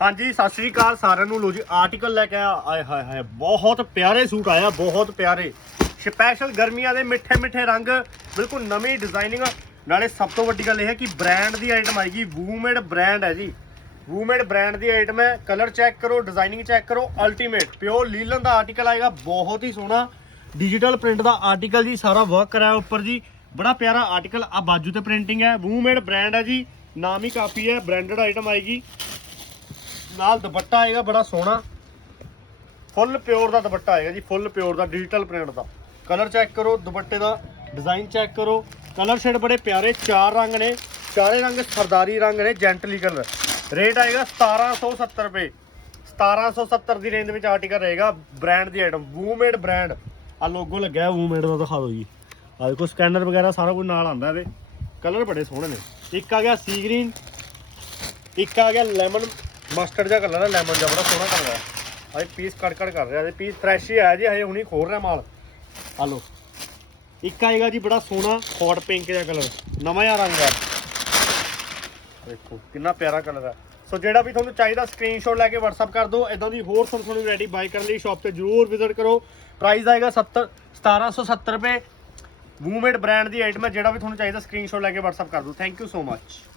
ਹਾਂਜੀ, ਸਤਿ ਸ੍ਰੀ ਅਕਾਲ ਸਾਰਿਆਂ ਨੂੰ। ਲੋ ਜੀ ਆਰਟੀਕਲ ਲੈ ਕੇ ਆਇਆ। ਆਏ ਹਾਏ ਹਾਏ, ਬਹੁਤ ਪਿਆਰੇ ਸੂਟ ਆਇਆ, ਬਹੁਤ ਪਿਆਰੇ। ਸਪੈਸ਼ਲ ਗਰਮੀਆਂ ਦੇ ਮਿੱਠੇ ਮਿੱਠੇ ਰੰਗ, ਬਿਲਕੁਲ ਨਵੀਂ ਡਿਜ਼ਾਈਨਿੰਗ ਨਾਲੇ ਸਭ ਤੋਂ ਵੱਡੀ ਗੱਲ ਇਹ ਹੈ ਕਿ ਬ੍ਰਾਂਡ ਦੀ ਆਈਟਮ ਆਏਗੀ ਵੂਮੇਡ ਬ੍ਰਾਂਡ ਹੈ ਜੀ। ਵੂਮੇਡ ਬ੍ਰਾਂਡ ਦੀ ਆਈਟਮ ਹੈ ਕਲਰ ਚੈੱਕ ਕਰੋ ਡਿਜ਼ਾਈਨਿੰਗ ਚੈੱਕ ਕਰੋ ਅਲਟੀਮੇਟ ਪਿਓਰ ਲੀਲਨ ਦਾ ਆਰਟੀਕਲ ਆਏਗਾ, ਬਹੁਤ ਹੀ ਸੋਹਣਾ। ਡਿਜੀਟਲ ਪ੍ਰਿੰਟ ਦਾ ਆਰਟੀਕਲ ਜੀ, ਸਾਰਾ ਵਰਕ ਕਰਾਇਆ ਉੱਪਰ ਜੀ। ਬੜਾ ਪਿਆਰਾ ਆਰਟੀਕਲ ਆ, ਬਾਜੂ ਤੇ ਪ੍ਰਿੰਟਿੰਗ ਹੈ। ਵੂਮੇਡ ਬ੍ਰਾਂਡ ਹੈ ਜੀ, ਨਾਮ ਹੀ ਕਾਫੀ ਹੈ ਬ੍ਰਾਂਡਡ ਆਈਟਮ ਆਏਗੀ। ਨਾਲ ਦੁਪੱਟਾ ਆਏਗਾ ਬੜਾ ਸੋਹਣਾ। ਫੁੱਲ ਪਿਓਰ ਦਾ ਦੁਪੱਟਾ ਆਏਗਾ ਜੀ, ਫੁੱਲ ਪਿਓਰ ਦਾ ਡਿਜੀਟਲ ਪ੍ਰਿੰਟ ਦਾ। ਕਲਰ ਚੈੱਕ ਕਰੋ, ਦੁਪੱਟੇ ਦਾ ਡਿਜ਼ਾਈਨ ਚੈੱਕ ਕਰੋ। ਕਲਰ ਸ਼ੇਡ ਬੜੇ ਪਿਆਰੇ, ਚਾਰ ਰੰਗ ਨੇ। ਚਾਰੇ ਰੰਗ ਸਰਦਾਰੀ ਰੰਗ ਨੇ ਜੈਂਟਲੀ ਕਲਰ ਰੇਟ ਆਏਗਾ 1770 ਰੁਪਏ। 1770 ਦੀ ਰੇਂਜ ਵਿੱਚ ਆਰਟੀਕਲ ਰਹੇਗਾ ਬ੍ਰਾਂਡ ਦੀ ਆਈਟਮ ਵੂਮੇਡ ਬ੍ਰਾਂਡ ਆ ਲੋਗੋ ਲੱਗਿਆ ਵੂਮੇਡ ਦਾ ਦਿਖਾ ਦਿਓ ਜੀ। ਆ ਦੇਖੋ ਸਕੈਨਰ ਵਗੈਰਾ ਸਾਰਾ ਕੁਝ ਨਾਲ ਆਂਦਾ ਇਹਦੇ। ਕਲਰ ਬੜੇ ਸੋਹਣੇ ਨੇ। ਇੱਕ ਆ ਗਿਆ ਸੀ ਗ੍ਰੀਨ ਇੱਕ ਆ ਗਿਆ ਲੈਮਨ ਮਸਟਰਡ ਜਿਹਾ ਕਲਰ ਹੈ ਲੈਮਨ ਜਿਹਾ ਬੜਾ ਸੋਹਣਾ ਕਲਰ ਹੈ। ਹਜੇ ਪੀਸ ਕੜ ਕੜ ਕਰ ਰਿਹਾ ਤੇ ਪੀਸ ਫਰੈਸ਼ ਹੀ ਆਇਆ ਜੀ, ਹਜੇ ਹੁਣੀ ਖੋਲ ਰਿਹਾ ਮਾਲ। ਆ ਲਓ। ਇੱਕ ਆਏਗਾ ਜੀ ਬੜਾ ਸੋਹਣਾ ਹੌਟ ਪਿੰਕ ਜਿਹਾ ਕਲਰ ਨਵਾਂ ਜਿਹਾ ਰੰਗ ਹੈ। ਦੇਖੋ, ਕਿੰਨਾ ਪਿਆਰਾ ਕਲਰ ਹੈ। ਸੋ ਜਿਹੜਾ ਵੀ ਤੁਹਾਨੂੰ ਚਾਹੀਦਾ ਸਕਰੀਨਸ਼ਾਟ ਲੈ ਕੇ WhatsApp ਕਰ ਦਿਓ। ਇਦਾਂ ਦੀ ਹੋਰ ਤੁਹਾਨੂੰ ਤੁਹਾਨੂੰ ਰੈਡੀ ਬਾਈ ਕਰਨ ਲਈ ਸ਼ਾਪ ਤੇ ਜਰੂਰ ਵਿਜ਼ਿਟ ਕਰੋ। ਪ੍ਰਾਈਸ ਆਏਗਾ 70 1770 ਰੁਪਏ। ਵੂਮੇਡ ਬ੍ਰਾਂਡ ਦੀ ਆਈਟਮ ਹੈ, ਜਿਹੜਾ ਵੀ ਤੁਹਾਨੂੰ ਚਾਹੀਦਾ ਸਕਰੀਨਸ਼ਾਟ ਲੈ ਕੇ WhatsApp ਕਰ ਦਿਓ। Thank you so much